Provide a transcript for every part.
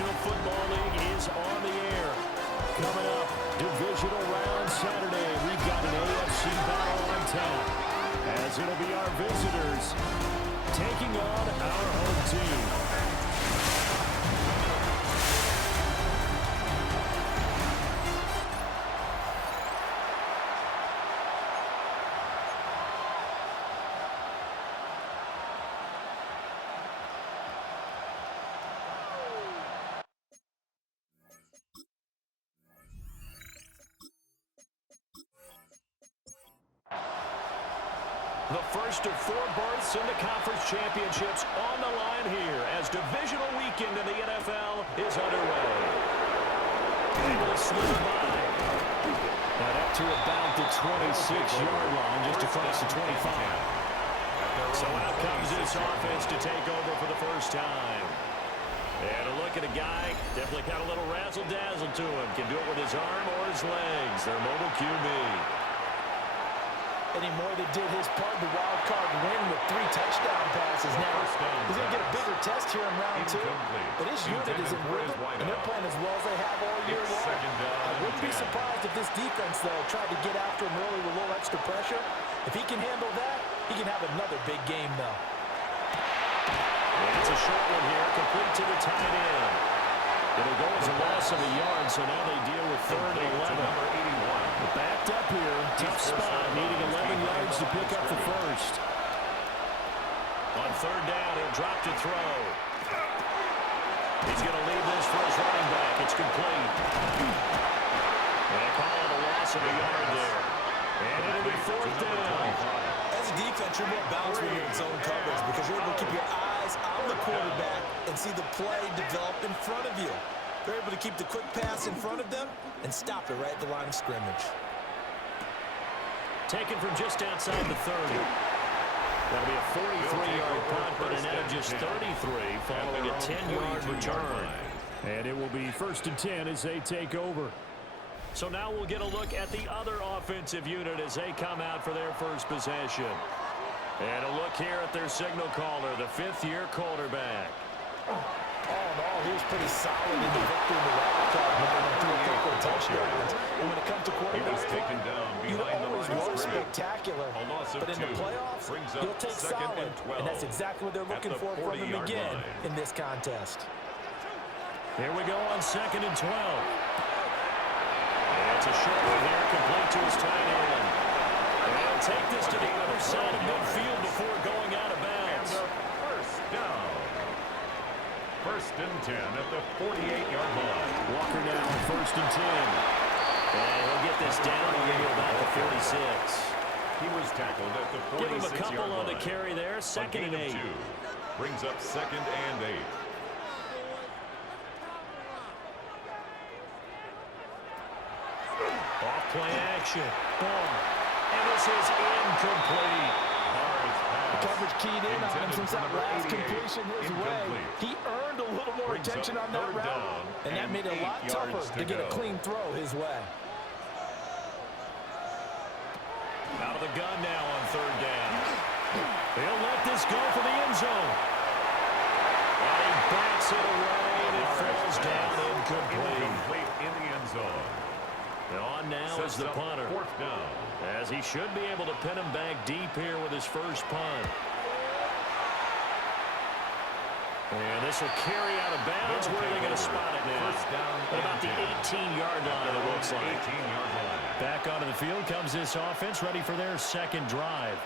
National Football League is on the air. Coming up, Divisional round Saturday. We've got an AFC battle on tap, as it'll be our visitors taking on our home team. The first of 4 berths in the conference championships on the line here as divisional weekend in the NFL is underway. Able to slip by. And up to about the 26-yard line, just across the 25. So out comes this offense to take over for the first time. And a look at a guy, definitely got a little razzle-dazzle to him. Can do it with his arm or his legs. Their mobile QB. Anymore that did his part, the wild card win with 3 touchdown passes. Now, he's going to get a bigger test here in round 2. But his unit is in rhythm, and they're playing as well as they have all year long. I wouldn't be surprised if this defense, though, tried to get after him early with a little extra pressure. If he can handle that, he can have another big game, though. And it's a short one here, complete to the tight end. It'll go as a loss of a yard, so now they deal with 3rd and 11. Number 81. Backed up here, tough spot, needing 11 yards to pick up the first. On 3rd down, he'll drop to throw. He's going to leave this for his running back. It's complete. And they call it a loss of a yard there. And it'll be 4th down. As a defense, you're more balanced when you're in zone coverage because you're able to keep your eyes on the quarterback and see the play develop in front of you. They're able to keep the quick pass in front of them and stop it right at the line of scrimmage. Taken from just outside the 30. That'll be a 43-yard punt, but a net of just 33 following a 10-yard return. And it will be 1st and 10 as they take over. So now we'll get a look at the other offensive unit as they come out for their first possession. And a look here at their signal caller, the 5th-year quarterback. All in all, he was pretty solid in the victory in the wild card, and 3 quick touchdowns. And when it comes to quarterback play, you don't always want spectacular, but in the playoffs, he'll take solid, and that's exactly what they're looking for from him again in this contest. Here we go on 2nd and 12. And it's a short one here, complete to his tight end. And he'll take this to the other side of midfield before going out of bounds. First down. 1st and 10 at the 48-yard line. Walker now on 1st and 10. And he'll get this down here about the 46. He was tackled at the 46-yard line. Give him a couple on the carry there. 2nd and 8. Brings up 2nd and 8. Off play action. Boom. And this is incomplete. Coverage keyed in on him since that last completion his way. He earned a little more attention on that route, and that made it a lot tougher to get a clean throw his way. Out of the gun now on 3rd down. They'll let this go for the end zone. And he backs it away, and it falls down incomplete. In the end zone. And on now is the punter. 4th down. As he should be able to pin him back deep here with his first punt. And this will carry out of bounds. Where are they going to spot it now? First down at about the 18-yard line, it looks like. 18-yard line. Back onto the field comes this offense, ready for their 2nd drive.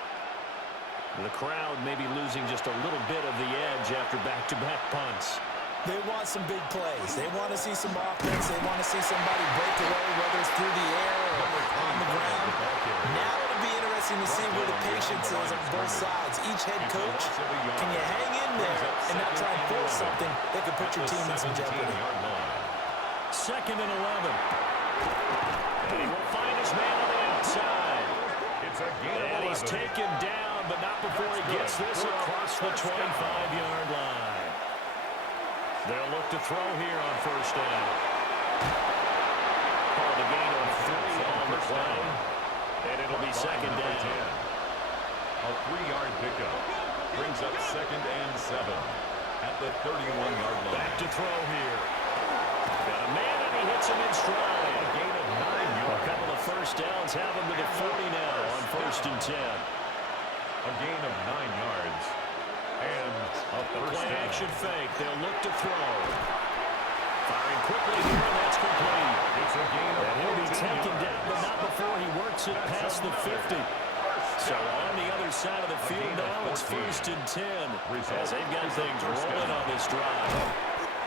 The crowd may be losing just a little bit of the edge after back-to-back punts. They want some big plays. They want to see some offense. They want to see somebody break away, whether it's through the air or on the ground. Now it'll be interesting to see where the patience is on both sides. Each head coach, can you hang in there and not try and force something that could put your team in some jeopardy? 2nd and 11. And he will find his man on the outside. And he's taken down, but not before he gets this across the 25-yard line. They'll look to throw here on 1st down. Called a gain of 3 on the play. And it'll be 2nd down. A 3-yard pickup. Brings up 2nd and 7 at the 31-yard line. Back to throw here. Browns have him to the 40 now on 1st and 10. A gain of 9 yards. And a play action fake. They'll look to throw. Firing quickly here, and that's complete. It's a gain of 14 yards. He'll be taken down, but not before he works it past the 50. So on the other side of the field now, it's 1st and 10. As they've got things rolling on this drive.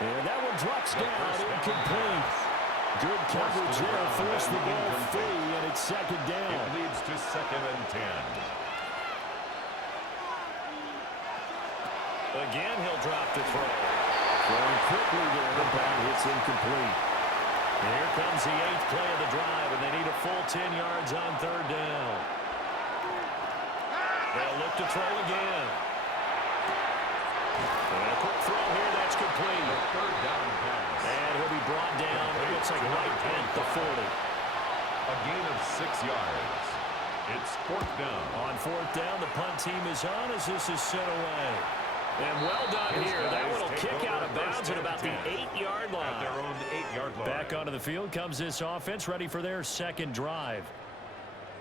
And that one drops down, incomplete. Good coverage there, forced the ball free, and it's 2nd down. It leads to 2nd and 10. Again, he'll drop to throw. Throwing quickly there, the ball hits incomplete. And here comes the 8th play of the drive, and they need a full 10 yards on 3rd down. They'll look to throw again. And a quick throw here, that's complete. 3rd down pass. And he'll be brought down, it looks like right at the 40. A gain of 6 yards. It's 4th down. On 4th down, the punt team is on as this is sent away. And well done here. That one will kick out of bounds at about the 8-yard line. At their own 8-yard line. Back onto the field comes this offense, ready for their 2nd drive.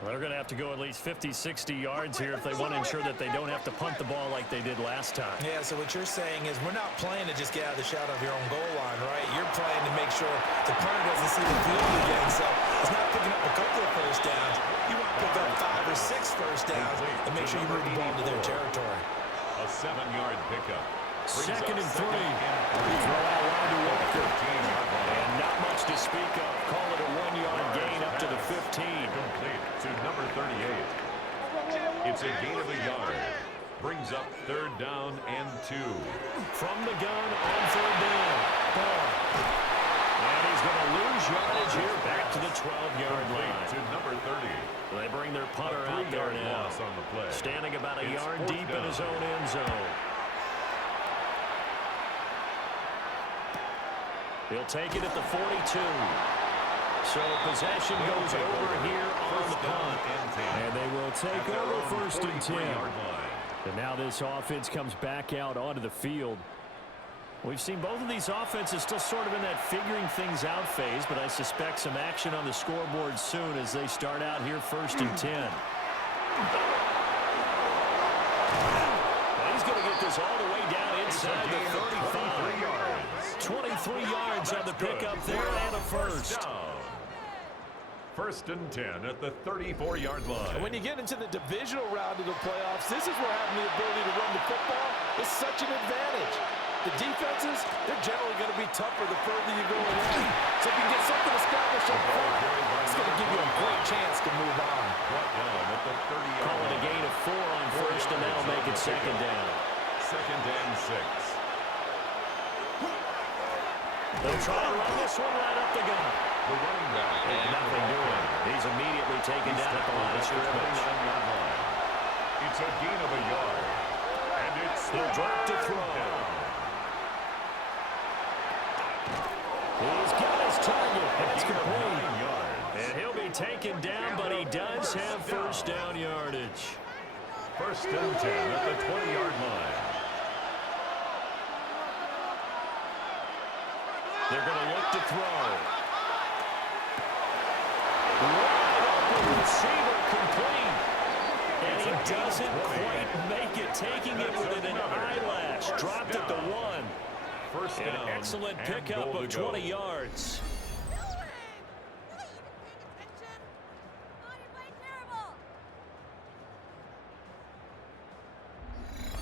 Well, they're going to have to go at least 50, 60 yards here if they want to ensure that they don't have to punt the ball like they did last time. Yeah, so what you're saying is we're not playing to just get out of the shadow of your own goal line, right? You're playing to make sure the punter doesn't see the field again. So it's not picking up a couple of first downs. You want to pick up 5 or 6 first downs and make sure you move the ball into their territory. A 7-yard pickup. 2nd and 3. Throw out wide to Walker. And not much to speak of. Call it a 1-yard gain up to the 15. Complete to number 38. It's a gain of a yard. Brings up 3rd down and 2. From the gun on 3rd down. And he's going to lose yardage here back to the 12-yard line. To number 30. They bring their punter out there now. On the play. Standing about a yard deep in his own end zone. He'll take it at the 42. So possession goes over here on the punt. And they will take over 1st and 10. And now this offense comes back out onto the field. We've seen both of these offenses still sort of in that figuring things out phase, but I suspect some action on the scoreboard soon as they start out here 1st and 10. And he's going to get this all the way down inside the 35. 23 yards on the pickup there and a first. 1st and 10 at the 34-yard line. And when you get into the divisional round of the playoffs, this is where having the ability to run the football is such an advantage. The defenses, they're generally going to be tougher the further you go along. So if you can get something established up front, it's going to give you a great chance to move on. Call it a gain of 4 on 1st, and that'll make it 2nd down. 2nd and 6. They'll try to run this one right up the gut. The running back. And nothing doing. He's immediately taken down at the line of scrimmage. It's a gain of a yard. And it's He'll drop to throw. He's got his target. That's complete. And he'll be taken down, but he does have 1st down yardage. 1st and 10 at the 20-yard line. They're going to look to throw. Wide open receiver complete. And he doesn't quite make it, taking it within an eyelash. Dropped at the 1. First down. An excellent pickup of 20 yards.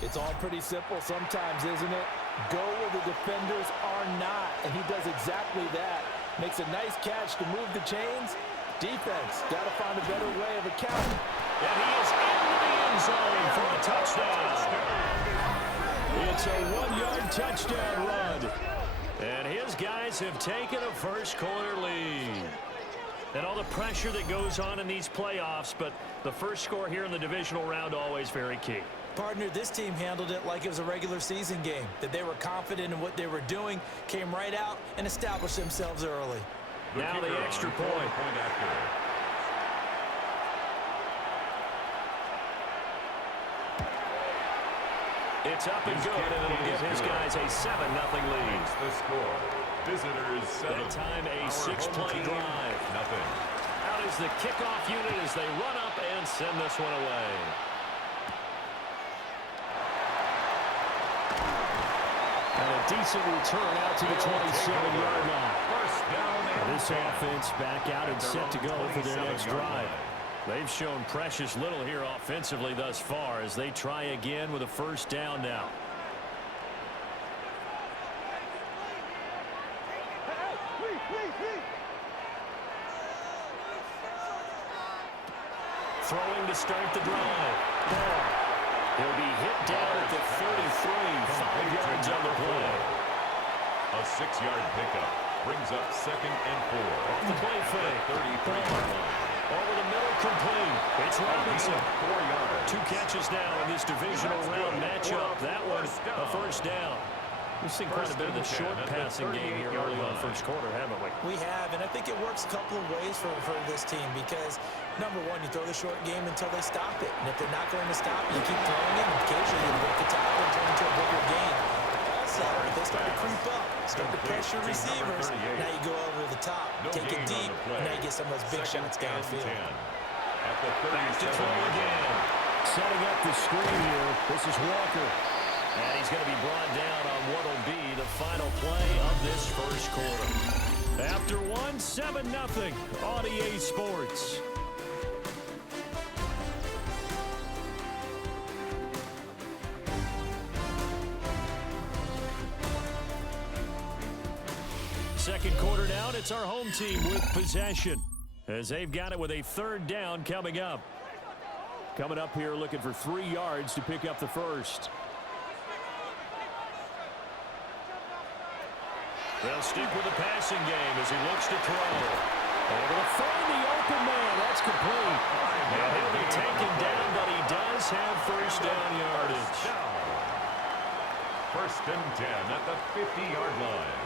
It's all pretty simple sometimes, isn't it? Go where the defenders are not, and he does exactly that. Makes a nice catch to move the chains. Defense, got to find a better way of accounting. And he is into the end zone for a touchdown. It's a 1-yard touchdown run. And his guys have taken a first-quarter lead. And all the pressure that goes on in these playoffs, but the first score here in the divisional round always very key. Partner, this team handled it like it was a regular season game, that they were confident in what they were doing, came right out and established themselves early. Now the extra point. It's up and good, and it'll give his guys a 7-0 lead. The score. Visitors 7. That time a 6-play drive. Nothing. Out is the kickoff unit as they run up and send this one away. And a decent return out to the 27-yard line. This offense back out and set to go for their next drive. They've shown precious little here offensively thus far as they try again with a first down now. Throwing to start the drive. He'll be hit down at the 33, 5 yards on the play. A 6-yard pickup brings up 2nd and 4. Off the play fake. 33-yard line. Over the middle, complete. It's Robinson. 4 yards. 2 catches now in this divisional round matchup. That one, a first down. We've seen quite a bit of the short passing game here early on first quarter, haven't we? We have, and I think it works a couple of ways for this team because, number one, you throw the short game until they stop it. And if they're not going to stop it, you keep throwing it, and occasionally you break the tackle and turn into a bigger game. Also, if they start to creep up, start to pressure receivers, now you go over the top, take it deep, and now you get some of those big shots downfield. Back to throw again. Setting up the screen here. This is Walker. And he's going to be brought down on what will be the final play of this first quarter. After 1, 7-0 on EA Sports. Second quarter down, it's our home team with possession as they've got it with a third down coming up. Coming up here looking for 3 yards to pick up the first. They'll stick with the passing game as he looks to throw. Able to find the open man. That's complete. And he'll be taken down, but he does have first down yardage. First and 10 at the 50-yard line.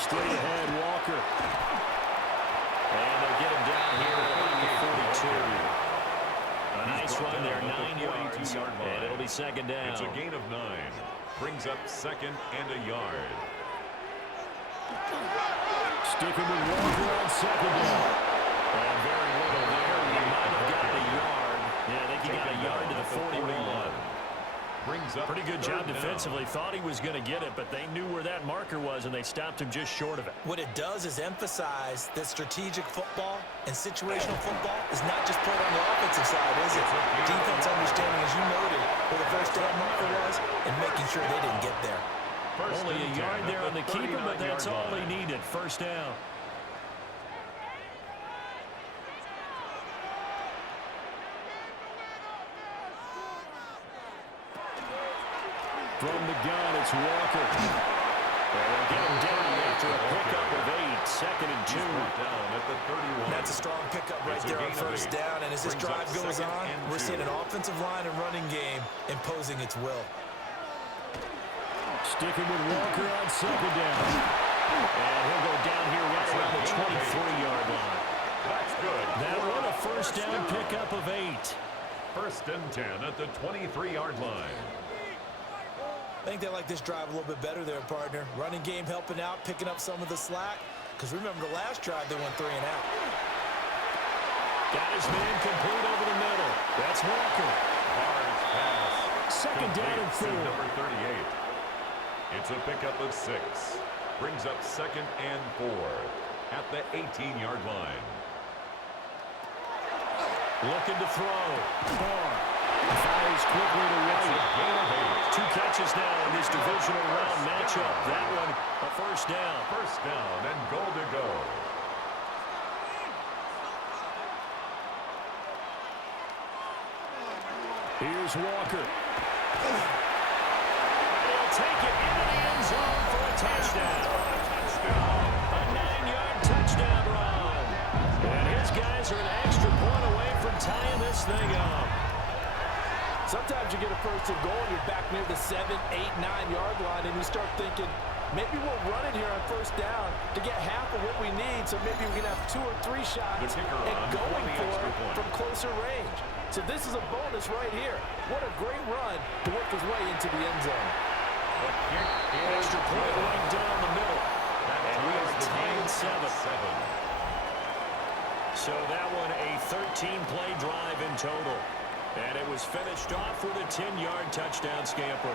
Straight ahead, Walker. And they'll get him down here at the 42. A nice run there, 9 yards. And it'll be second down. It's a gain of 9. Brings up 2nd and a yard. Sticking with Walker on second down. And very little there. He might have got a yard. Yeah, I think he got a yard to the 41. Brings up pretty good job defensively. Thought he was going to get it, but they knew where that marker was, and they stopped him just short of it. What it does is emphasize that strategic football and situational football is not just played on the offensive side, is it? Defense understanding, as you noted, where the first down marker was and making sure they didn't get there. Only a yard there on the keeper, but that's all he needed. First down. From the gun, it's Walker. They'll get him down after a pickup of 8. 2nd and 2. Down at the 31. That's a strong pickup right there on first down. And as this drive goes on, we're seeing an offensive line and running game imposing its will. Sticking with Walker on second down. And he'll go down here right around the 23-yard line. That's good. That one a first down pickup of 8. First and 10 at the 23-yard line. I think they like this drive a little bit better there, partner. Running game helping out, picking up some of the slack. Because remember, the last drive, they went 3 and out. Got his man complete over the middle. That's Walker. Hard pass. Second down and 4. Number 38. It's a pickup of 6. Brings up 2nd and 4 at the 18-yard line. Looking to throw. Fires quickly to right. 2 catches now in this divisional round matchup. That one, a first down. First down and goal to go. Here's Walker. He'll take it into the end zone for a touchdown. A 9-yard touchdown run. And his guys are an extra point away from tying this thing up. Sometimes you get a first and goal and you're back near the 7, 8, 9-yard line and you start thinking, maybe we'll run it here on first down to get half of what we need, so maybe we can have 2 or 3 shots and going for it from closer range. So this is a bonus right here. What a great run to work his way into the end zone. Extra point right down the middle. And we are tying 7. 15-play drive in total. And it was finished off with a 10-yard touchdown scamper.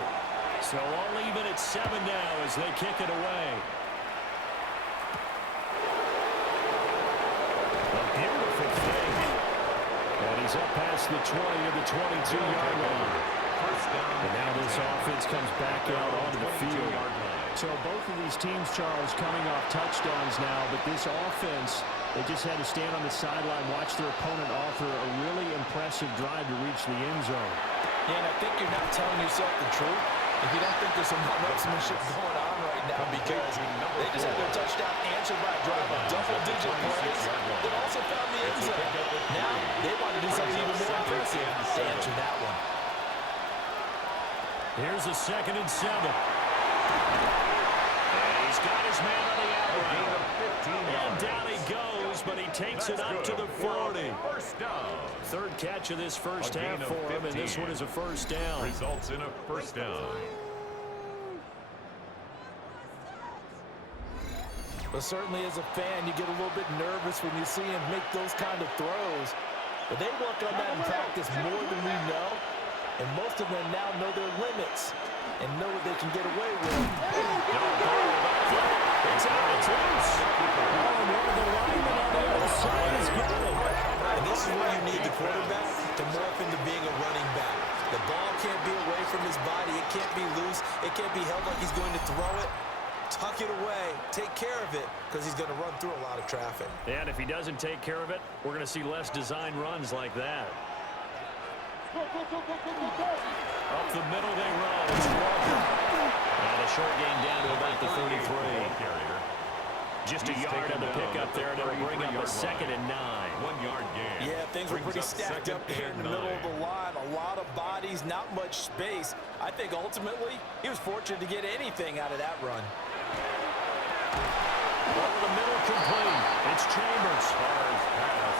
So all even at 7 now as they kick it away. A beautiful thing. And he's up past the 20 to the 22-yard line. And now this offense comes back out onto the field. So both of these teams, Charles, coming off touchdowns now, but this offense, they just had to stand on the sideline, watch their opponent offer a really impressive drive to reach the end zone. Yeah, and I think you're not telling yourself the truth if you don't think there's some one-upsmanship going on right now, because they just had their touchdown answered by a drive of double-digit plays that also found the end zone. Now they want to do something even more impressive to answer that one. Here's a 2nd and 7. And he's got his man on the outright. And down he goes, but he takes it up to the 40. Third catch of this first half for him, and this one is a first down. Results in a first down. But certainly as a fan, you get a little bit nervous when you see him make those kind of throws. But they work on that in practice more than we know. And most of them now know their limits and know what they can get away with. It's out, it's loose. Oh, and one of the linemen on the other side has got it. And this is where you need the quarterback to morph into being a running back. The ball can't be away from his body. It can't be loose. It can't be held like he's going to throw it. Tuck it away. Take care of it, because he's going to run through a lot of traffic. And if he doesn't take care of it, we're going to see less design runs like that. Up the middle they run. It's Walker. And a short gain down to about the 33. Just a yard on the pickup there, and it'll bring up a 2nd and 9. 1 yard gain. Yeah, things were pretty stacked up there in the middle of the line. A lot of bodies, not much space. I think ultimately he was fortunate to get anything out of that run. Over the middle, complete. It's Chambers.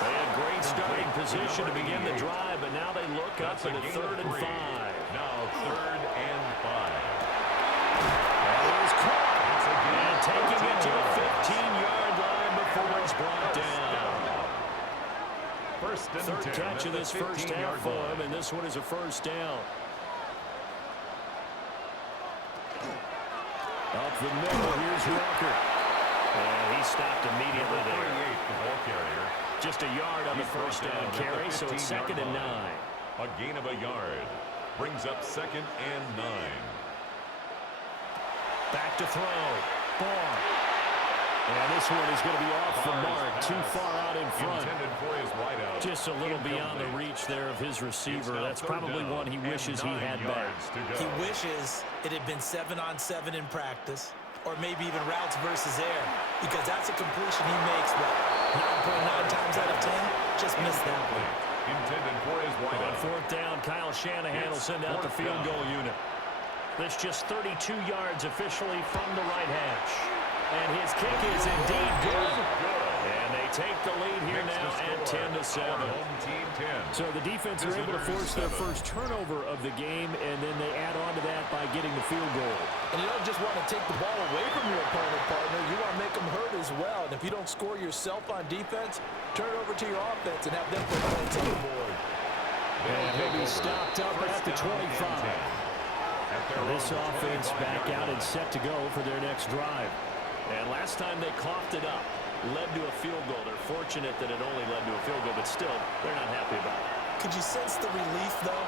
They had great starting position to begin the drive, but now they look up at a 3rd and 5. Now 3rd and 5. And here's Cook. And taking it to the 15-yard line before it's brought down. First and 10. Third catch of this first half for him, and this one is a first down. Up the middle, here's Walker. And he stopped immediately there. The ball carrier. Just a yard on the first down carry, so it's 2nd and 9. A gain of a yard. Brings up 2nd and 9. Back to throw. Ball. And this one is going to be off the mark. Too far out in front. For his wideout. Just a little beyond the reach there of his receiver. That's probably one he wishes he had back. He wishes it had been 7-on-7 in practice, or maybe even routes versus air, because that's a completion he makes, what, 9.9 times out of 10? Just missed that one. Intended for his wideout. On 4th down, Kyle Shanahan will send out the field goal unit. That's just 32 yards officially from the right hash. And his kick is indeed good. And they take the lead here now at 10-7. Home team 10. So the defense are able to force their first turnover of the game, and then they add on to that by getting the field goal. And you don't just want to take the ball away from your opponent, partner. You want to make them hurt as well. And if you don't score yourself on defense, turn it over to your offense and have them put points on the board. And he'll be stopped up at the 25. This offense back out and set to go for their next drive. And last time they coughed it up, led to a field goal. They're fortunate that it only led to a field goal, but still, they're not happy about it. Could you sense the relief, though,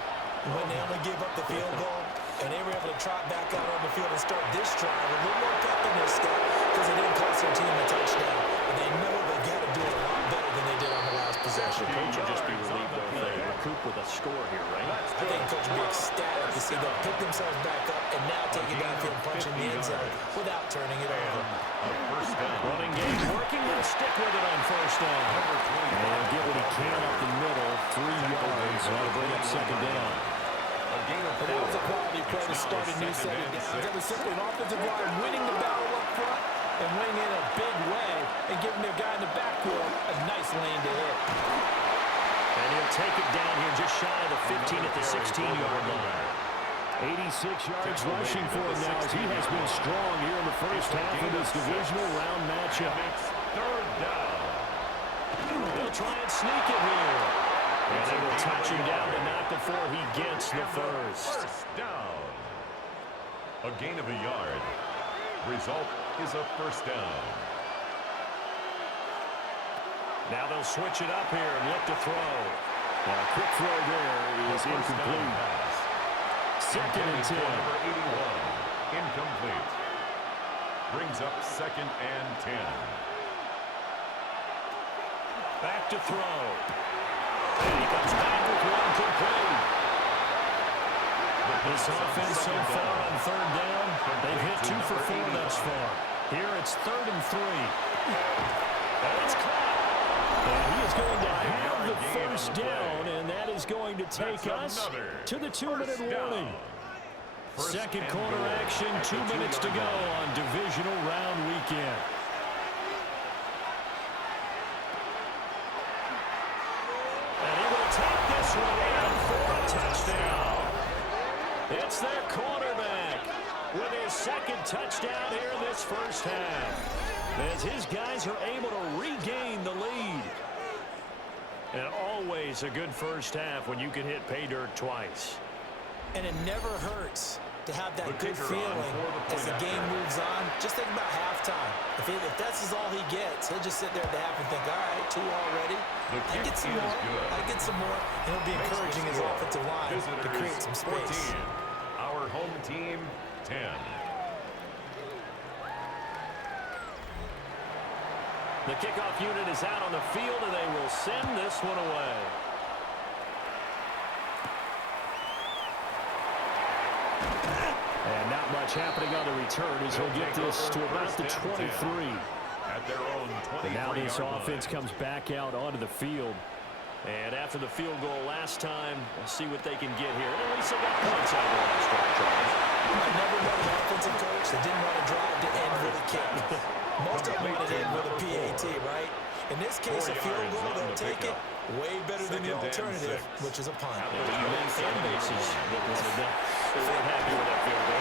when they only gave up the field goal and they were able to trot back out on the field and start this drive with a little more pep in their step because they didn't cost their team a touchdown. And they know they've got to do it a lot better than they did on the last possession. Coach will just be relieved, though, if they recoup with a score here, right? I think Coach will be ecstatic to see them pick themselves back up and now take it downfield and punch in the end zone without turning it over. Running game working, they'll stick with it on first down. And they'll get what he can up the middle, 3 yards. That'll bring up 2nd down. But that was a quality play to start a new set of downs. That was simply an offensive line winning the battle up front and winning in a big way and giving their guy in the backfield a nice lane to hit. And he'll take it down here just shy of the 15 at the 16-yard line. 86 yards rushing for him now as he has been strong here in the first half of this divisional round matchup. 3rd down. They'll try and sneak it here. And they will touch him down, but not before he gets the first. First down. A gain of a yard. Result is a first down. Now they'll switch it up here and look to throw. Now a quick throw there is incomplete. Second and 10. Number 81. Incomplete. Brings up second and 10. Back to throw. And he comes back with one complete. This offense so far on third down, they've hit 2 for 4 thus far. Here it's 3rd and 3. And it's caught. And he is going to have the first down, and that is going to take us to the 2-minute warning. Second quarter action, 2 minutes to go on Divisional Round Weekend. And he will take this one in for a touchdown. It's their quarterback with his second touchdown here in this first half, as his guys are able to regain the lead. And always a good first half when you can hit pay dirt twice. And it never hurts to have that good feeling as the game moves on. Just think about halftime. If that's all he gets, he'll just sit there at the half and think, all right, 2 already. I get some more. I get some more. And he'll be encouraging his offensive line to create some space. 14. Our home team, 10. The kickoff unit is out on the field, and they will send this one away. And not much happening on the return as he'll get this to about the 23. At their own 23. And now this offense comes back out onto the field. And after the field goal last time, we'll see what they can get here. And at least they got points out of the last drive, Charles. I never met an offensive coach that didn't want to drive to end with a kick. Most of them want to end with a PAT, right? In this case, a field goal, they'll take it. Way better than the alternative, which is a punt. Many fan bases that weren't happy with that field goal.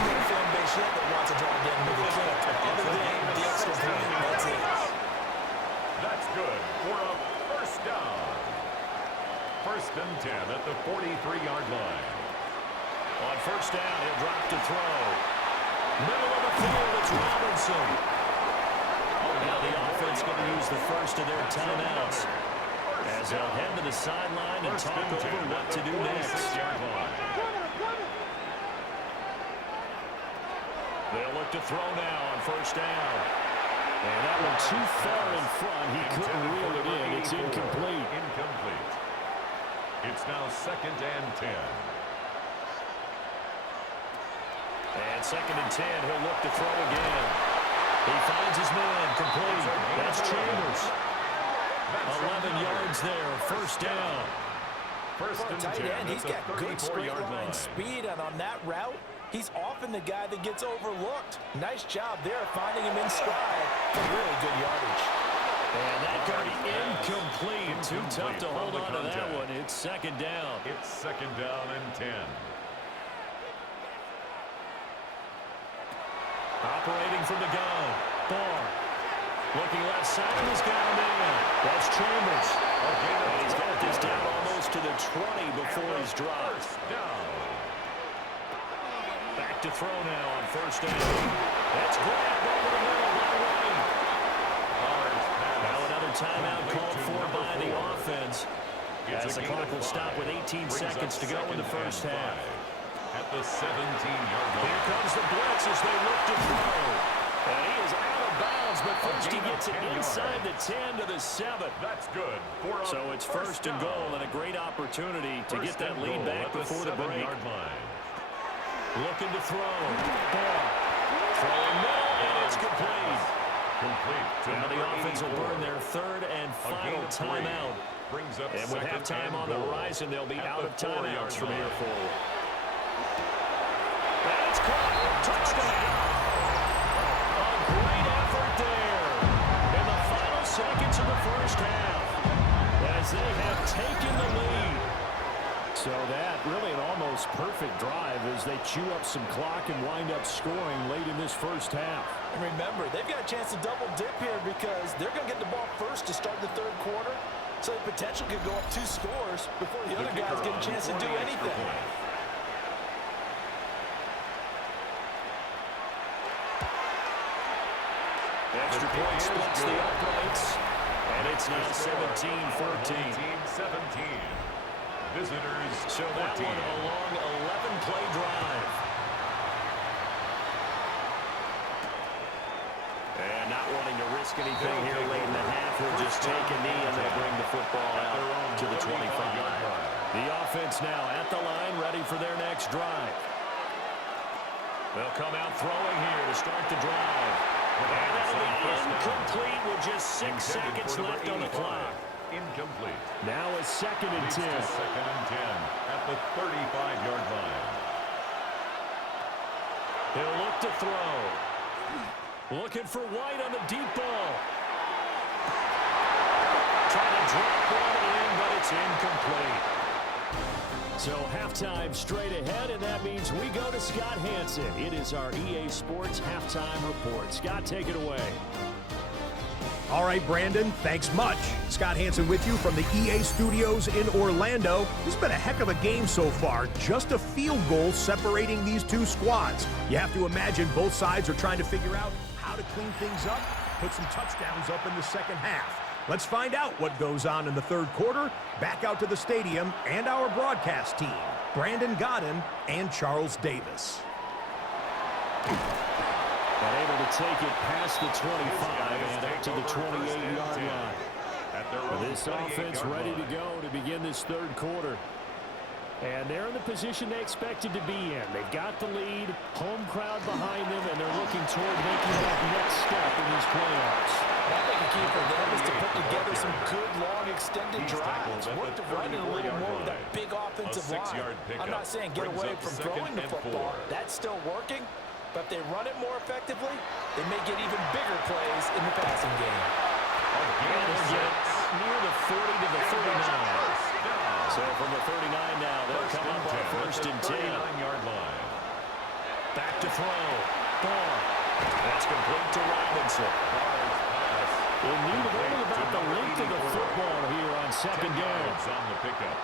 No fan base yet that wants to drive to end with a kick. Other than the extra point, that's it. That's good for a first down. First and 10 at the 43-yard line. On first down, he'll drop to throw. Middle of the field, it's Robinson. Now the offense going to use the first of their timeouts as they'll head to the sideline and talk over what to do next. They'll look to throw now on first down. And that one too far in front. He couldn't reel it in. It's incomplete. Incomplete. It's now second and 10. And second and 10, he'll look to throw again. He finds his man, complete. That's Chambers. 11 yards there, first down. First and 10. Tight end, he's got good straight line speed, and on that route, he's often the guy that gets overlooked. Nice job there, finding him in stride. Really good yardage. And that got incomplete. Too tough to hold on to that one. It's second down. It's second down and 10. Operating from the gun. Barr. Looking left side, he's got him in. That's Chambers. And he's got this down almost to the 20 before he's dropped. Back to throw now on first down. That's grabbed over the middle by White. Now another timeout called for by the offense, as the clock will stop with 18 seconds to go in the first half. At the 17-yard line. Here comes the blitz as they look to throw. And he is out of bounds, but first he gets it inside the 10 to the 7. That's good. So it's first and goal, and a great opportunity to get that lead back before the break. Looking to throw. Ball. Throwing middle, and it's complete. Now the offense will burn their third and final timeout. And with halftime on the horizon, they'll be out of timeouts from here forward. That's caught. Touchdown. A great effort there in the final seconds of the first half as they have taken the lead. So that really an almost perfect drive as they chew up some clock and wind up scoring late in this first half. And remember, they've got a chance to double dip here because they're going to get the ball first to start the third quarter. So the potential could go up 2 scores before the other guys get a chance to do anything. Extra point splits the uprights, and it's now 17-14. 17-17. Visitors, So that 14. one a long 11-play drive. And not wanting to risk anything here late in the half, we'll just take a knee and they'll bring the football out to the 25. The offense now at the line, ready for their next drive. They'll come out throwing here to start the drive. And that'll be incomplete with just 6 seconds left on the clock. Incomplete. Now a 2nd and 10. Second and 10 at the 35-yard line. He'll look to throw. Looking for White on the deep ball. Trying to drop one in, but it's incomplete. So halftime straight ahead, and that means we go to Scott Hanson. It is our EA Sports Halftime Report. Scott, take it away. All right, Brandon, thanks much. Scott Hanson with you from the EA Studios in Orlando. This has been a heck of a game so far. Just a field goal separating these two squads. You have to imagine both sides are trying to figure out how to clean things up, put some touchdowns up in the second half. Let's find out what goes on in the third quarter. Back out to the stadium and our broadcast team, Brandon Godden and Charles Davis. But able to take it past the 25 and up to the 28-yard line. This offense ready to go to begin this third quarter. And they're in the position they expected to be in. They've got the lead, home crowd behind them, and they're looking toward making that next step in these playoffs. I think the key for them is to put together some good, long, extended drives. Work to run it a little more with that big offensive line. I'm not saying get away from throwing the football. That's still working. But if they run it more effectively, they may get even bigger plays in the passing game. And they'll get near the 40 to the 39. So from the 39 now, they'll come up on 1st and 10. 39-yard line. Back to throw. Ball. That's complete to Robinson. In need of only about the length of the football here on 2nd down. On the pickup.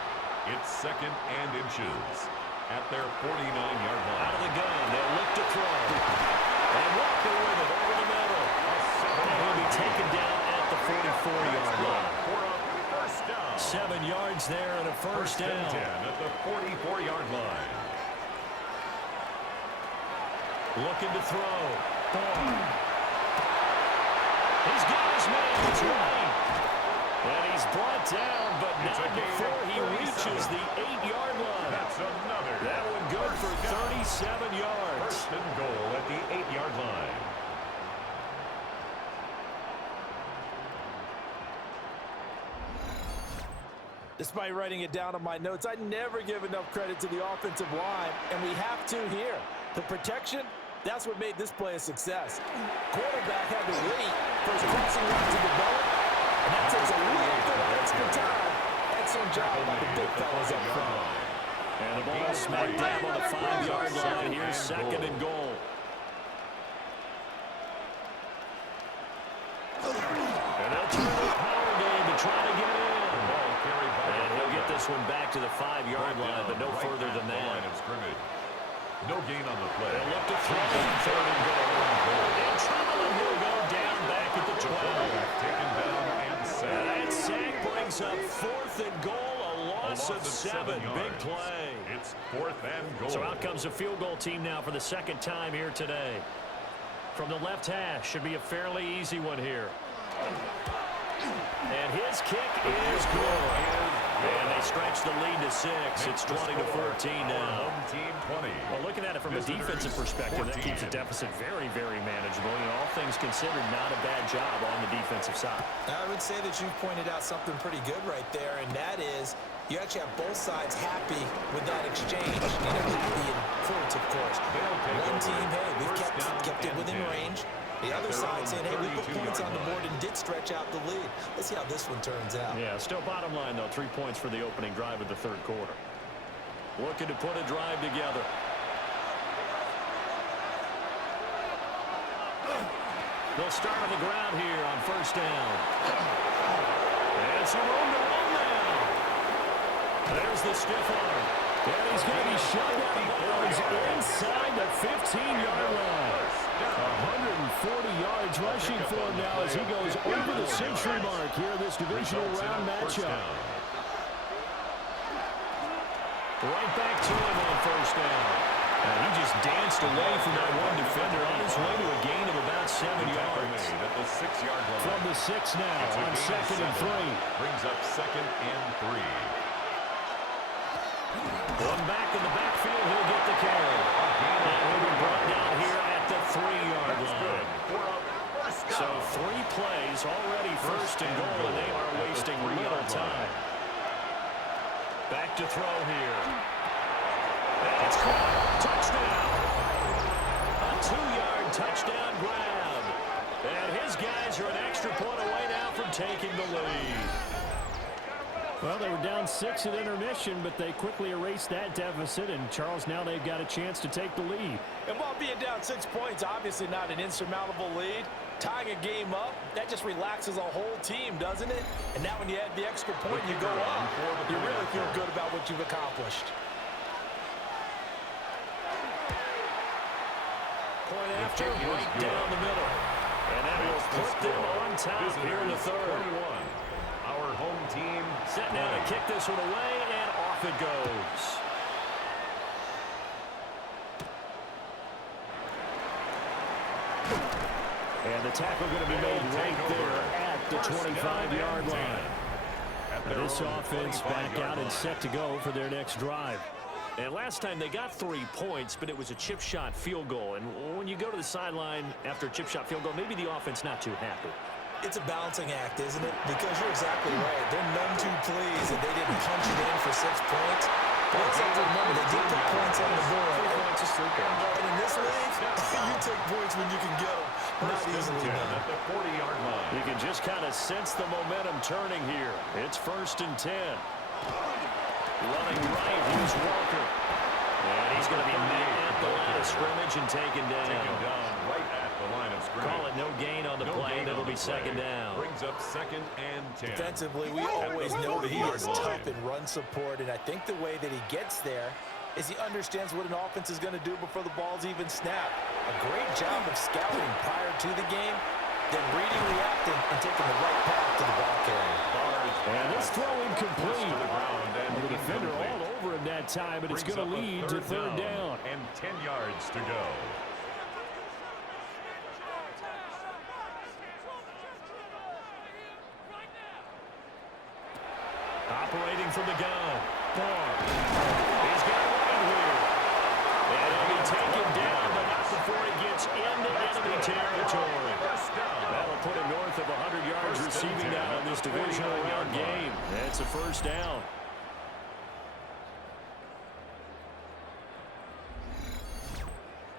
It's 2nd and inches at their 49-yard line. Out of the gun, they'll look to throw. And walking with it over the middle. And he'll be taken down at the 44-yard line. 7 yards there and a first down. 10 at the 44-yard line. Looking to throw. He's got his man. It's right. And he's brought down, but not before he reaches the 8-yard line. That's another. That one good for 37 yards. 1st and goal at the 8-yard line. Despite writing it down on my notes, I never give enough credit to the offensive line, and we have to here. The protection, that's what made this play a success. Quarterback had to wait for his crossing route to develop, and that takes a little bit of extra time. Excellent job by the big fellas up front. And the ball smack dab on the 5-yard line. Here's 2nd and goal. And they'll turn the power game to try to get in. And he'll get this one back to the 5-yard line, but no further than that. No gain on the play. They'll look to throw on 3rd and goal. In trouble, and he'll go down back at the 12. Taken down and sacked. That sack brings up 4th and goal, a loss of 7. Big play. It's 4th and goal. So out comes a field goal team now for the 2nd time here today. From the left hash, should be a fairly easy one here. And his kick is good. And they stretch the lead to 6. It's 20-14 now. Team 20. Well, looking at it from a defensive perspective, that keeps the deficit very, very manageable. You know, all things considered, not a bad job on the defensive side. I would say that you pointed out something pretty good right there, and that is you actually have both sides happy with that exchange. You know, happy in quotes, of course. One team, hey, we've kept it within range. The other side saying, hey, we put points on the board and did stretch out the lead. Let's see how this one turns out. Yeah, still bottom line, though, 3 points for the opening drive of the third quarter. Looking to put a drive together. They'll start on the ground here on 1st down. And some room to run now. There's the stiff arm. And he's going to be shoved out of bounds inside the 15-yard line. 140 yards rushing for him now as he goes over the century mark here in this divisional round matchup. Right back to him on first down. And he just danced away from that one defender on his way to a gain of about 7 yards. At the 6-yard line. From the 6 now on 2nd and 3. Brings up 2nd and 3. One back in the backfield, he'll get the carry. And he'll be brought down here at the 3-yard line. So 3 plays, already first and goal, and they are wasting little time. Back to throw here. That's caught. Touchdown. A 2-yard touchdown grab. And his guys are an extra point away now from taking the lead. Well, they were down 6 at intermission, but they quickly erased that deficit, and Charles, now they've got a chance to take the lead. And while being down 6 points, obviously not an insurmountable lead, tying a game up, that just relaxes a whole team, doesn't it? And now when you add the extra point and you go up, you really feel good about what you've accomplished. Point after, right down the middle. And that will put them on top here in the third. Our home team set now to kick this one away, and off it goes. And the tackle going to be made right there at the 25-yard line. And this offense back out and set to go for their next drive. And last time they got 3 points, but it was a chip shot field goal. And when you go to the sideline after a chip shot field goal, maybe the offense not too happy. It's a balancing act, isn't it? Because you're exactly right. They're none too pleased that they didn't punch it in for 6 points. But let's have to remember, they did put points on the board. And in this league, you take points when you can get them. Not easily done. At the 40-yard line. You can just kind of sense the momentum turning here. It's 1st and 10. Running right, here's Walker. And he's going to be met at the line of scrimmage and taken down. Right at the line of scrimmage. Call it no gain on the play, and it'll be 2nd down. Brings up 2nd and 10. Defensively, we always know that he is tough in run support, and I think the way that he gets there is he understands what an offense is going to do before the ball's even snapped. A great job of scouting prior to the game, then reading, reacting, and taking the right path to the ball carrier. And this throw incomplete. And the defender all over him that time, but it's going to lead to 3rd down. And 10 yards to go. Operating from the gun. He's got a run here. And he'll be taken down, but not before he gets into enemy territory. That'll put him north of 100 yards receiving now in this divisional round game. That's a 1st down.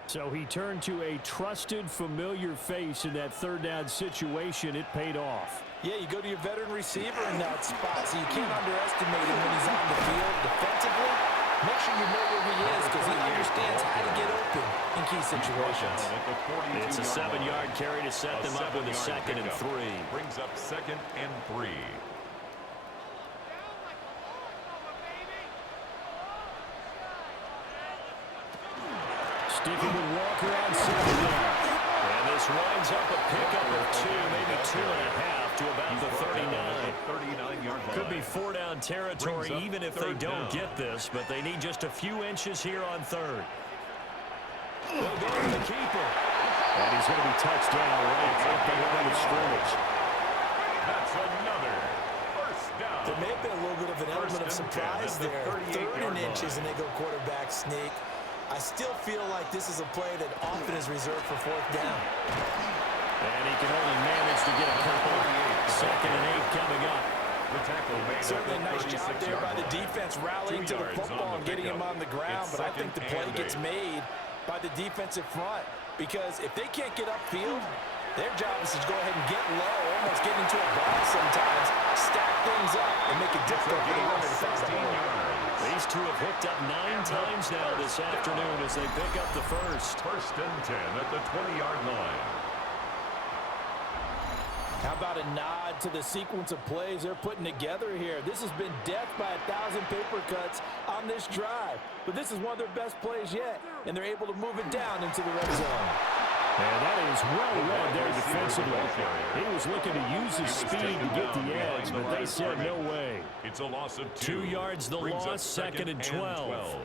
So he turned to a trusted, familiar face in that 3rd down situation. It paid off. Yeah, you go to your veteran receiver in that spot, so you can't underestimate him when he's on the field defensively. Make sure you know where he is because he understands how to get open in key situations. It's a 7-yard carry to set them up with a 2nd and 3. Brings up 2nd and 3. Sticking with Walker on 2nd down. And this winds up a pickup of 2, maybe 2.5 to about the 39. Could be 4-down territory even if they don't get this, but they need just a few inches here on 3rd. They'll go to the keeper. And he's going to be touched down right at the line of scrimmage. That's another 1st down. There may have been a little bit of an element of surprise there. 3rd and inches and they go quarterback sneak. I still feel like this is a play that often is reserved for 4th down. And he can only manage to get a couple. 2nd and 8 coming up. The tackle made. Certainly a nice job there by the defense rallying to the football and getting him on the ground, but I think the play gets made by the defensive front because if they can't get upfield, their job is to go ahead and get low, almost get into a ball sometimes, stack things up, and make it difficult for the runner to find the ball. These two have hooked up 9 times now this afternoon as they pick up the 1st. 1st and 10 at the 20-yard line. How about a nod to the sequence of plays they're putting together here? This has been death by 1,000 paper cuts on this drive. But this is one of their best plays yet, and they're able to move it down into the red zone. And that is well read there defensively. He was looking to use his speed to get the edge, but they said no way. It's a loss of 2 yards the loss, second and 12.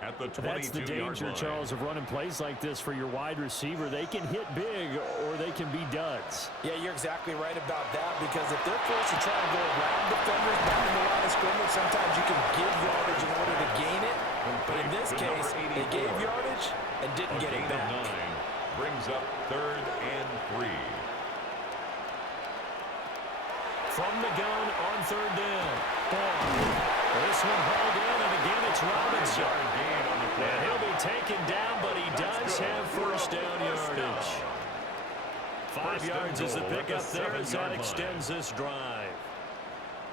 At the 22-yard That's the danger, line. Charles, of running plays like this for your wide receiver. They can hit big or they can be duds. Yeah, you're exactly right about that, because if they're forced to try and go around defenders back in the line of scrimmage, sometimes you can give yardage in order to gain it. But in this case, they gave yardage and didn't get it back. Brings up 3rd and 3. From the gun on 3rd down. This one hauled in, and again it's Robinson. And he'll be taken down, but he does have first down yardage. 5 yards is the pickup there as that extends this drive.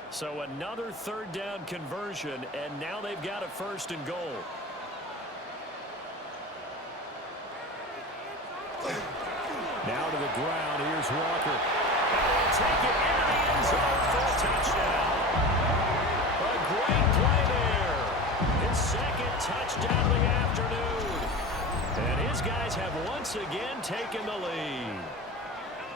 So another 3rd down conversion, and now they've got a 1st and goal. Now to the ground. Here's Walker. And they'll take it into the end zone for a touchdown. A great play there. His 2nd touchdown of the afternoon. And his guys have once again taken the lead.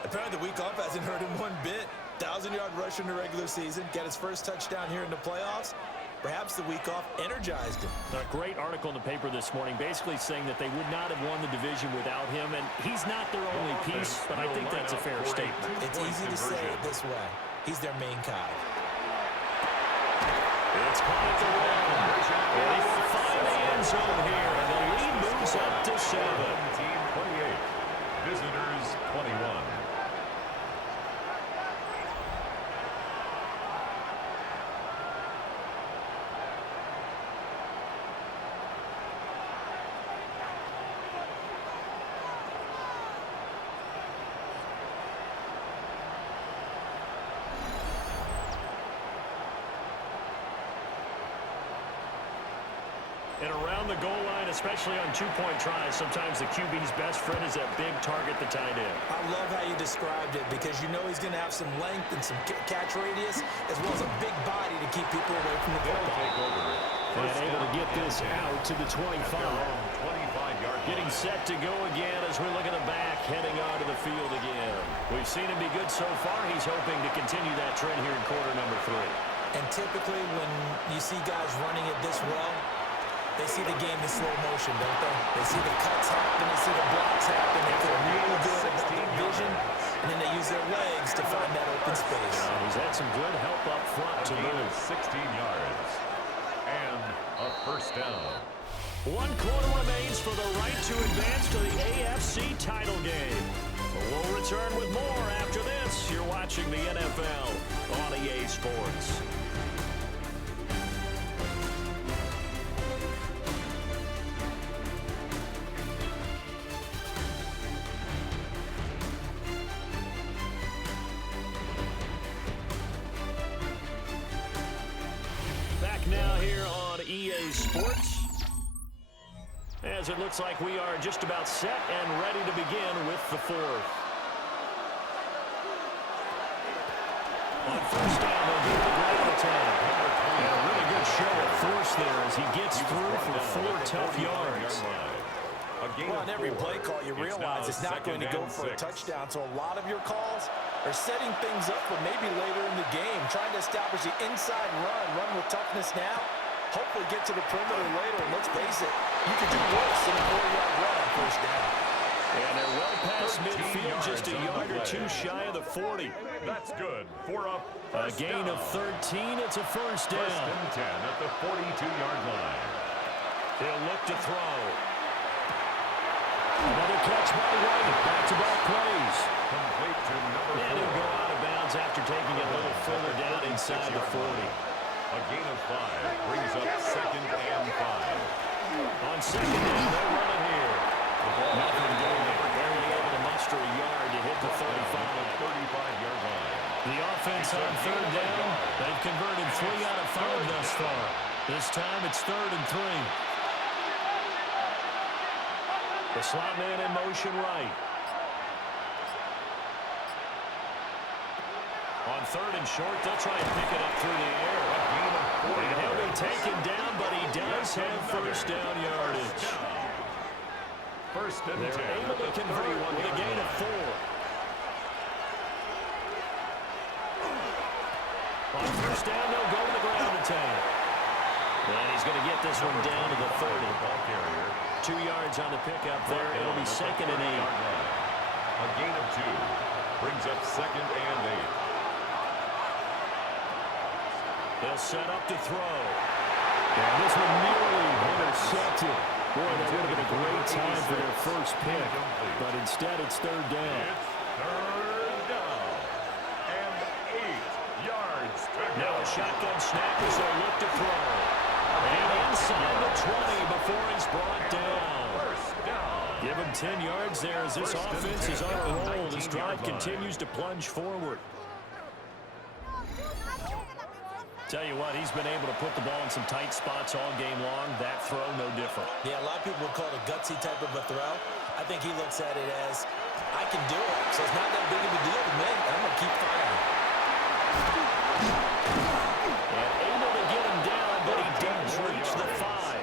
Apparently the week off hasn't hurt him one bit. 1,000-yard rush in the regular season. Got his first touchdown here in the playoffs. Perhaps the week off energized him. A great article in the paper this morning basically saying that they would not have won the division without him, and he's not their only piece, but I think that's a fair statement. It's easy to say it this way. He's their main guy. It's caught at the one. And he will find the end zone here, and the lead moves up to 7. 17-28. Visitors 21. And around the goal line, especially on two-point tries, sometimes the QB's best friend is that big target, the tight end. I love how you described it, because you know he's going to have some length and some catch radius, as well as a big body to keep people away from the football. And able to get this out to the 25. 25-yard Getting set to go again as we look at the back, heading onto the field again. We've seen him be good so far. He's hoping to continue that trend here in quarter number 3. And typically when you see guys running it this well, they see the game in slow motion, don't they? They see the cuts happen, they see the blocks happen, they feel really good about their vision, and then they use their legs to find that open space. He's had some good help up front to move. 16 yards. And a 1st down. 1 quarter remains for the right to advance to the AFC title game. We'll return with more after this. You're watching the NFL on EA Sports. Now here on EA Sports, as it looks like we are just about set and ready to begin with the 4th. On 1st down, they'll do the ground attack. And a really good show of force there as he gets through for 4 tough yards. Well, on every play call, you realize it's not going to go for a touchdown, so a lot of your calls are setting things up for maybe later in the game, trying to establish the inside run with toughness now, hopefully get to the perimeter later, and let's face it, you could do worse than a 4-yard run on 1st down. And they're well past midfield, just a yard or 2 shy of the 40. That's good for a gain of 13. It's a 1st down. 1st and 10 at the 42-yard line. He'll look to throw. Another catch by White. Back-to-back plays. Complete to number 4. And he'll go out of bounds after taking it a little further down inside the 40. A gain of 5 brings up 2nd and 5. On 2nd down, no running here. Nothing doing there. Barely able to muster a yard to hit the 35-yard line. The offense on 3rd down. They've converted 3 out of 5 thus far. This time it's 3rd and 3. The slot man in motion right. on third and short. They'll try and pick it up through the air. And he'll be taken down, but he does have first down yardage. First and 10. They're able to convert one with a gain of 4. On first down, they'll go to the ground attack. And he's going to get this one down to the 30. Ball carrier. 2 yards on the pickup there. It'll be second and 8. A gain of 2 brings up second and 8. They'll set up to throw. And this one nearly intercepted. Boy, that would have been a great time for their first pick. But instead, it's third down. Third down. And 8 yards to go. Now a shotgun snap as they look to throw. And inside the 20 before he's brought down. First down. Give him 10 yards there as this offense is on a roll. This drive continues to plunge forward. Tell you what, he's been able to put the ball in some tight spots all game long. That throw, no different. Yeah, a lot of people would call it a gutsy type of a throw. I think he looks at it as, I can do it, so it's not that big of a deal to me. I'm going to keep firing. And able to get him down, but he didn't reach the 5.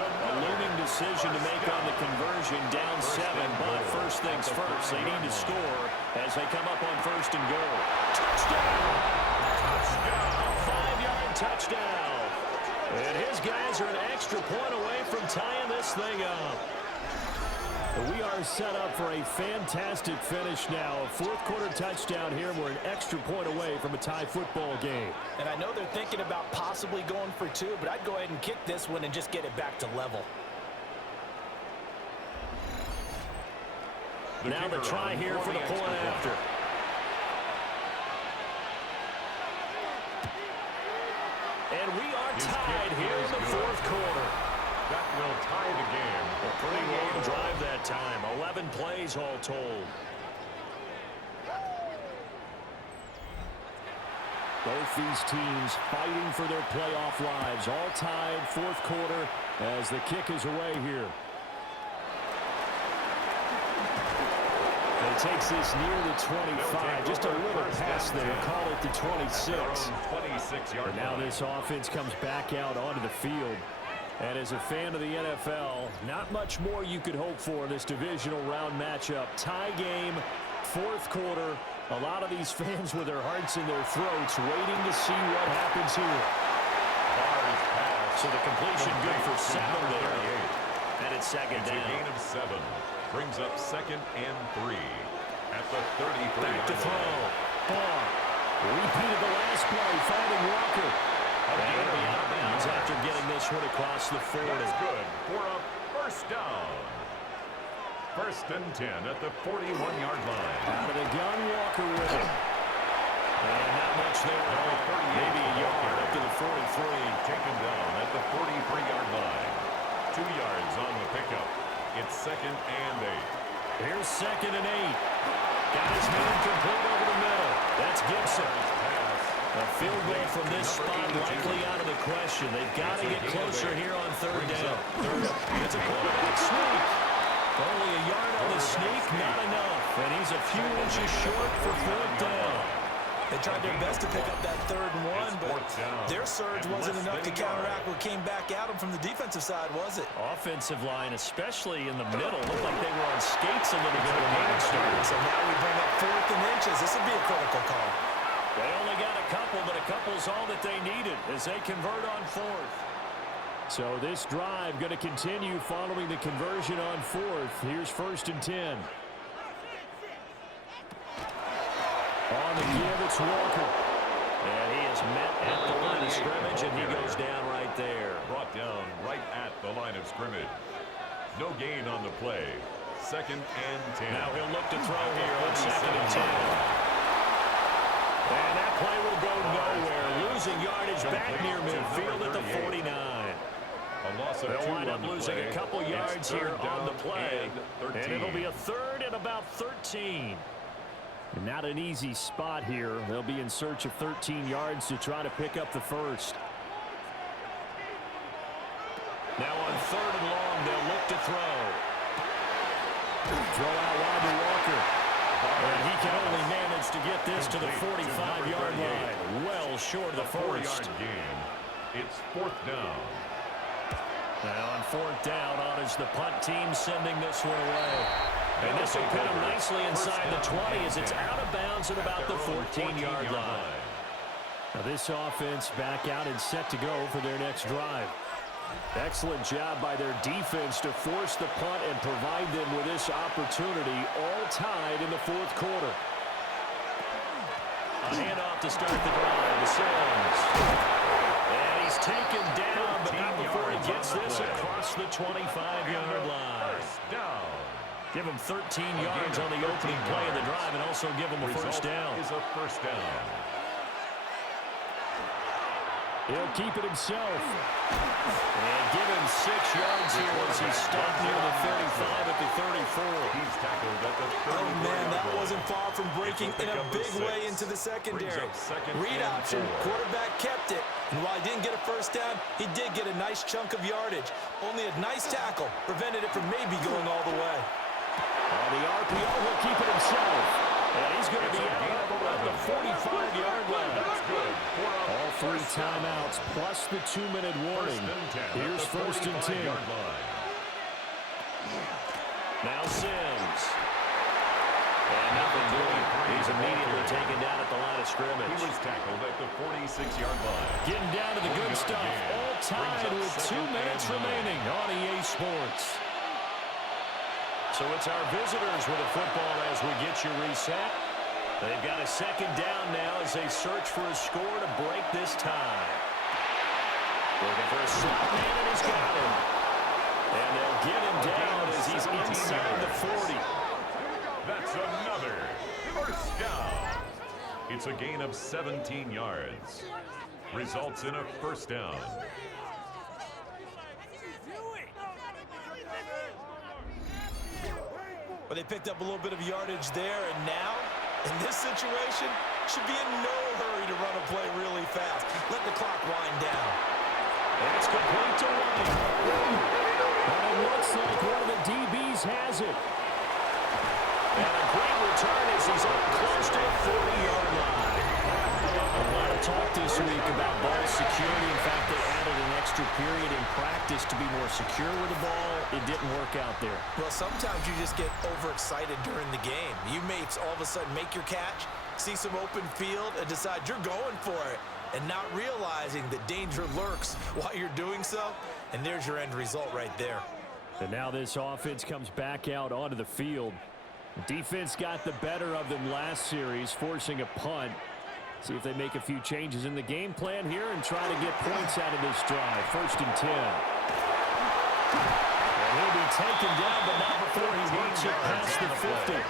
A looming decision to make on the conversion, down 7, but first things first. They need to score as they come up on first and goal. Touchdown! Touchdown. And his guys are an extra point away from tying this thing up. We are set up for a fantastic finish now. A fourth-quarter touchdown here. We're an extra point away from a tie football game. And I know they're thinking about possibly going for 2, but I'd go ahead and kick this one and just get it back to level. Now the try here for the point after. And we are tied here in the fourth quarter. That will tie the game. A pretty long drive that time. 11 plays all told. Both these teams fighting for their playoff lives. All tied, fourth quarter, as the kick is away here. It takes this near the 25. Just a little pass there. Call it the 26. And now this offense comes back out onto the field. And as a fan of the NFL, not much more you could hope for in this divisional round matchup. Tie game, fourth quarter. A lot of these fans with their hearts in their throats waiting to see what happens here. So the completion good for 7 there. And it's second down. A gain of 7. Brings up second and 3 at the 33. Back to throw. Repeated the last play, finding Walker. And he'll be out of bounds after getting this one across the 40. That's good for a first down. First and 10 at the 41-yard line. Out of the gun, Walker with it. And not much there at all. Maybe a yard up to the 43. Taken down at the 43-yard line. 2 yards on the pickup. It's second and 8. Here's second and 8. Got his man complete over the middle. That's Gibson. A field goal from this spot likely out of the question. They've got to get closer here on third down. It's a quarterback sneak. Only a yard on the sneak, not enough. And he's a few inches short for fourth down. They tried their best to pick up that 3rd and 1, but their surge wasn't enough to counteract what came back at them from the defensive side, was it? Offensive line, especially in the middle, looked like they were on skates a little bit when the game started. So now we bring up 4th and inches. This would be a critical call. They only got a couple, but a couple's all that they needed as they convert on 4th. So this drive going to continue following the conversion on 4th. Here's first and 10. On the give, it's Walker. And he is met at the line of scrimmage, and he goes down right there. Brought down right at the line of scrimmage. No gain on the play. Second and 10. Now he'll look to throw here on second and 10. And that play will go nowhere. Losing yardage back near midfield at the 49. They'll wind up losing a couple yards here on the play. And it'll be a third and about 13. And not an easy spot here. They'll be in search of 13 yards to try to pick up the first. Now on 3rd and long, they'll look to throw. Throw out wide to Walker. And he can only manage to get this to the 45-yard line. Well short of the first. Game. It's 4th down. Now on 4th down, on is the punt team sending this one away. And this will put him nicely inside the 20 as it's out of bounds at about the 14-yard line. Now this offense back out and set to go for their next drive. Excellent job by their defense to force the punt and provide them with this opportunity, all tied in the 4th quarter. A handoff to start the drive to Sims. And he's taken down, but not before he gets this across the 25-yard line. Give him 13 yards on the opening play of the drive and also give him a first down. Is a first down. He'll keep it himself. And give him 6 yards here as he stopped near the 35 at the 34. He's tackled at the 34. Oh, man, that wasn't far from breaking in a big way into the secondary. Read option, quarterback kept it. And while he didn't get a first down, he did get a nice chunk of yardage. Only a nice tackle prevented it from maybe going all the way. On the RPO, he'll keep it himself. And he's going to be out around the 45-yard line. All 3 timeouts plus the 2-minute warning. Here's 1st and 10. Now Sims. And nothing doing. He's immediately taken down at the line of scrimmage. He was tackled at the 46-yard line. Getting down to the good stuff. All tied with 2 minutes remaining on EA Sports. So it's our visitors with the football as we get you reset. They've got a 2nd down now as they search for a score to break this tie. Looking for a slot man, and he's got him. And they'll get him down as he's inside the 40. That's another first down. It's a gain of 17 yards. Results in a first down. But they picked up a little bit of yardage there, and now, in this situation, should be in no hurry to run a play really fast. Let the clock wind down. And it's complete to White. And it looks like one of the DBs has it. And a great return as he's up close to the 40-yard line. A lot of talk this week about ball security. In fact, they added an extra period in practice to be more secure with the ball. It didn't work out there. Well, sometimes you just get overexcited during the game. You may all of a sudden make your catch, see some open field, and decide you're going for it, and not realizing that danger lurks while you're doing so, and there's your end result right there. And now this offense comes back out onto the field. Defense got the better of them last series, forcing a punt. See if they make a few changes in the game plan here and try to get points out of this drive. 1st and 10. And he'll be taken down, but not before he works it past the 50.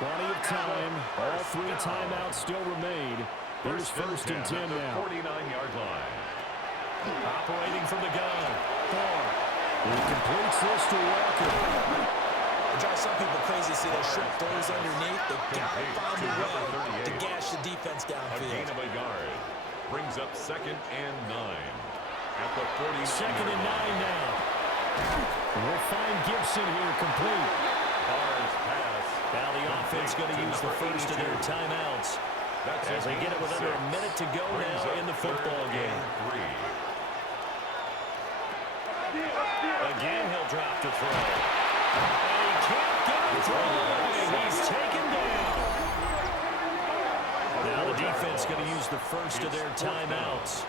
Plenty of time. All 3 timeouts still remain. Here's 1st and 10 now. 49-yard line. Operating from the gun. He completes this to Walker. It drives some people crazy to see those short throws underneath. They've got to find a way to gash the defense A downfield. gain of a yard. Brings up 2nd and 9. At the 49. 2nd and 9 now. We'll find Gibson here complete. Barnes pass. Now the offense going to use the first of their timeouts. As they get it with under a minute to go now in the football game. Again, he'll drop the throw. And he can't get it through. He's taken down. Now the defense going to use the first of their timeouts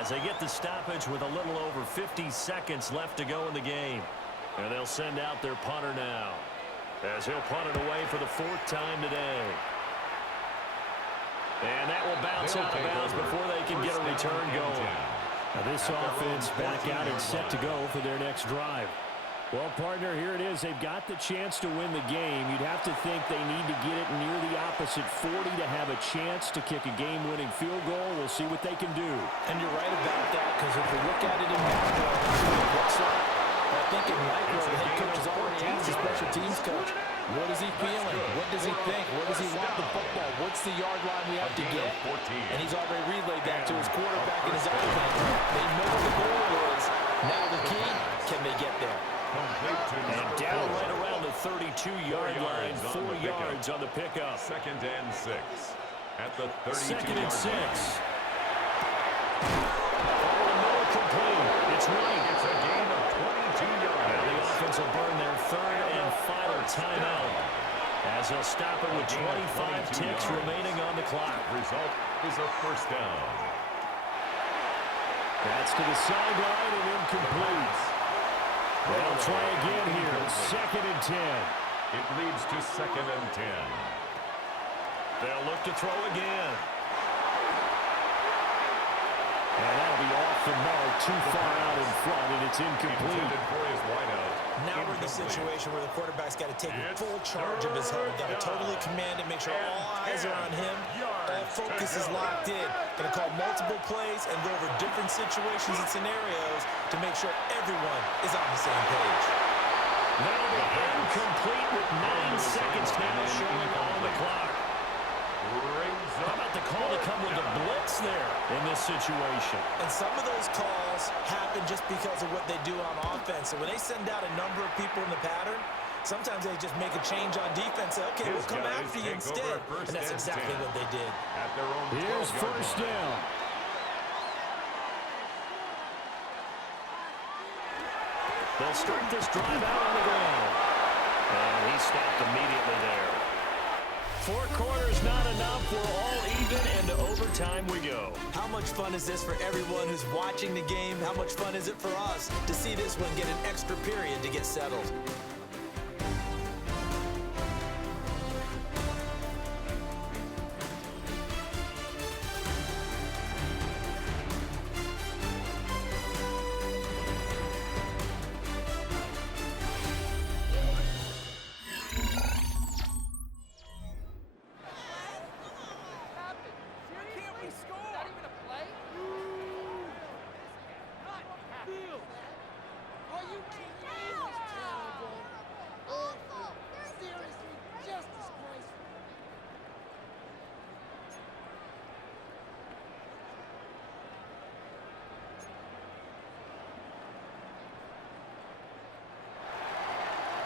as they get the stoppage with a little over 50 seconds left to go in the game. And they'll send out their punter now as he'll punt it away for the 4th time today. And that will bounce out of bounds before they can get a return going. Now this offense back out and set to go for their next drive. Well, partner, here it is. They've got the chance to win the game. You'd have to think they need to get it near the opposite 40 to have a chance to kick a game-winning field goal. We'll see what they can do. And you're right about that, because if we look at it in macro, it looks like, I think in micro, the head coach has already asked the special teams coach, what is he feeling? What does he think? Where does he want the football? What's the yard line we have to get? And he's already relayed that to his quarterback and his offense. They know what the goal is. Now the key, can they get there? Complete to And number down 4. right around the 32-yard line. 4 yards on the pickup. 2nd and 6 at the 32-yard 2nd and 6. line. Complete. It's right. It's a gain of 22 yards. And the offense will burn their 3rd and final timeout, as they'll stop it with 25 ticks remaining on the clock. Result is a 1st down. That's to the sideline and incomplete. They'll try again here. 2nd and 10. It leads to 2nd and 10. They'll look to throw again. And that'll be off the mark, too far out in front, and it's incomplete. Intended for his wideout. Now we're in the situation where the quarterback's got to take full charge of his home. Got to totally command it, make sure all eyes are on him. All focus is locked in. Going to call multiple plays and go over different situations and scenarios to make sure everyone is on the same page. That'll be incomplete with 9 seconds now showing on the clock. How about the call to come with the blitz there in this situation? And some of those calls happen just because of what they do on offense. So when they send out a number of people in the pattern, sometimes they just make a change on defense. Say, okay, we'll come after you instead. And that's exactly what they did. At their own Here's 1st down. They'll start this drive out on the ground. And he stopped immediately there. 4 quarters not enough. We're all even, and to overtime we go. How much fun is this for everyone who's watching the game? How much fun is it for us to see this one get an extra period to get settled?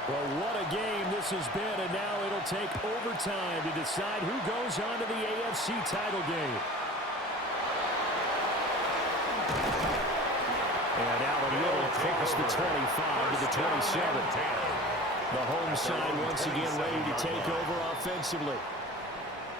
Well, what a game this has been, and now it'll take overtime to decide who goes on to the AFC title game. And Allen Little across the 25 to the 27. The home side once again ready to take over offensively.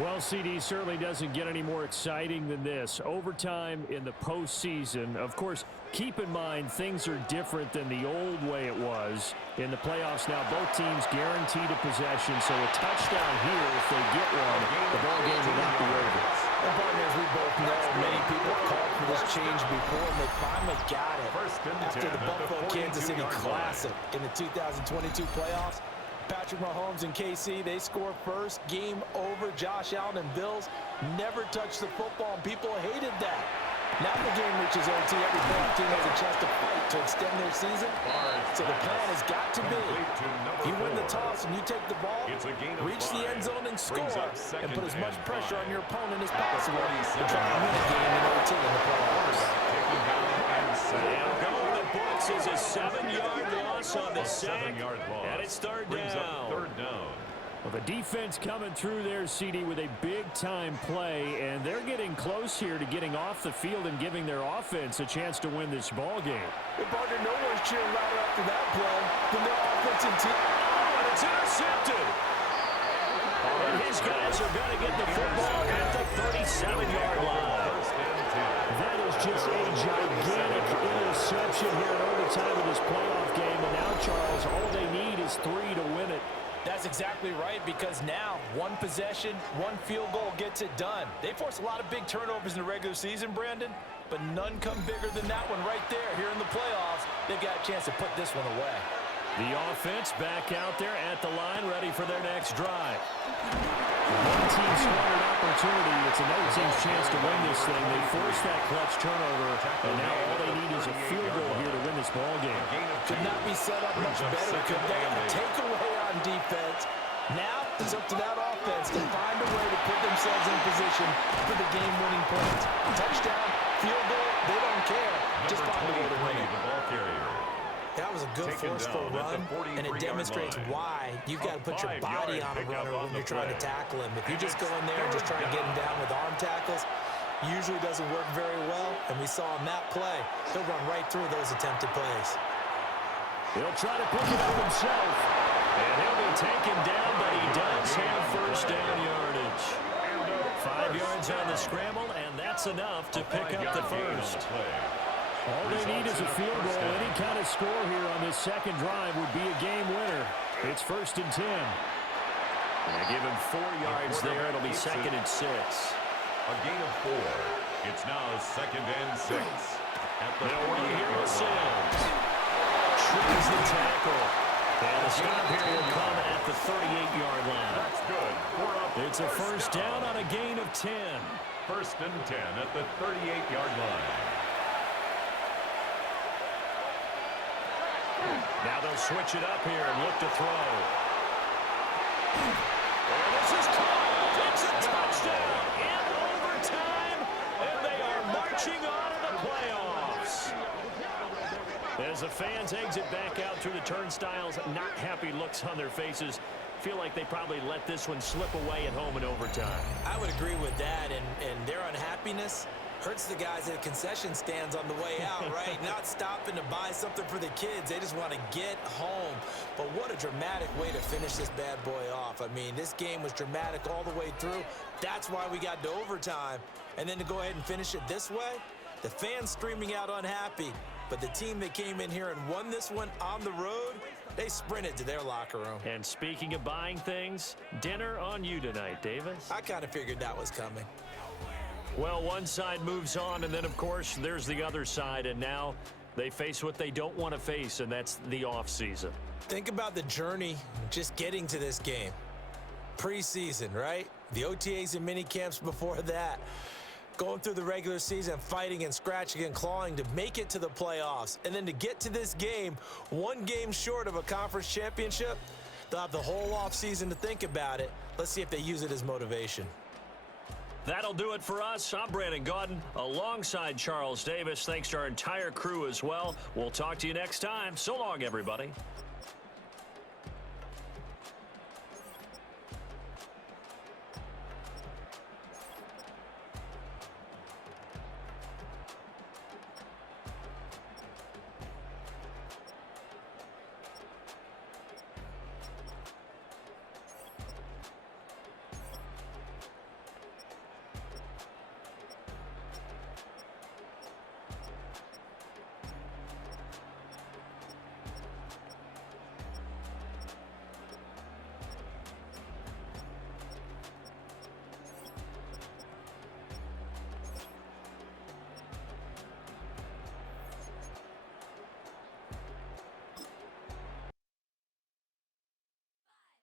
Well, CD certainly doesn't get any more exciting than this. Overtime in the postseason. Of course, keep in mind things are different than the old way it was. In the playoffs now, both teams guaranteed a possession, so a touchdown here if they get one, the ball game will not be over. Well, partners, we both know many people called for this change before, and they finally got it. After the Buffalo Kansas City Classic in the 2022 playoffs, Patrick Mahomes and KC, they score first. Game over. Josh Allen and Bills never touched the football, and people hated that. Now the game reaches OT. Every playoff team has a chance to fight to extend their season. So the plan has got to be, you win the toss and you take the ball, reach the end zone and score, and put as much pressure on your opponent as possible to try and win a game in OT in the playoffs. And going the books is a 7-yard loss on the sack, and it's third down. Well, the defense coming through there, CD, with a big-time play, and they're getting close here to getting off the field and giving their offense a chance to win this ball game. Hey, partner, no one's cheering louder after that play than their offensive team. Oh, and it's intercepted. And his guys are going to get the football at the 37-yard line. That is just a gigantic interception here in overtime of this playoff game, and now, Charles, all they need is 3 to win it. That's exactly right, because now one possession, one field goal gets it done. They force a lot of big turnovers in the regular season, Brandon, but none come bigger than that one right there. Here in the playoffs, they've got a chance to put this one away. The offense back out there at the line, ready for their next drive. One team squandered opportunity. It's another team's chance to win this thing. They forced that clutch turnover, and now all they need is a field goal here to win this ball game. Could not be set up much better. Could they take away on defense? Now it's up to that offense to find a way to put themselves in position for the game-winning points. Touchdown, field goal, they don't care. Just find a way to win it. That was a good forceful run, and it demonstrates why you've got to put your body on a runner when you're trying to tackle him. If you just go in there and just try to get him down with arm tackles, usually doesn't work very well, and we saw in that play, he'll run right through those attempted plays. He'll try to pick it up himself, and he'll be taken down, but he does have first down yardage. 5 yards on the scramble, and that's enough to pick up the first. All they need is a field goal. Any kind of score here on this second drive would be a game winner. It's 1st and 10. They give him 4 yards there. It'll be 2nd and 6. A gain of 4. It's now 2nd and 6. At the 48-yard line. Trips the tackle. And the stop here will come at the 38-yard line. That's good. It's a first down on a gain of 10. 1st and 10 at the 38-yard line. Now they'll switch it up here and look to throw. And this is caught. It's a touchdown in overtime, and they are marching on to the playoffs. As the fans exit back out through the turnstiles, not happy looks on their faces. Feel like they probably let this one slip away at home in overtime. I would agree with that, and their unhappiness hurts the guys at concession stands on the way out, right? Not stopping to buy something for the kids. They just want to get home. But what a dramatic way to finish this bad boy off. I mean, this game was dramatic all the way through. That's why we got to overtime. And then to go ahead and finish it this way, the fans streaming out unhappy. But the team that came in here and won this one on the road, they sprinted to their locker room. And speaking of buying things, dinner on you tonight, Davis. I kind of figured that was coming. Well, one side moves on, and then, of course, there's the other side, and now they face what they don't want to face, and that's the offseason. Think about the journey just getting to this game. Preseason, right? The OTAs and mini camps before that. Going through the regular season, fighting and scratching and clawing to make it to the playoffs. And then to get to this game, one game short of a conference championship, they'll have the whole offseason to think about it. Let's see if they use it as motivation. That'll do it for us. I'm Brandon Gaudin alongside Charles Davis. Thanks to our entire crew as well. We'll talk to you next time. So long, everybody.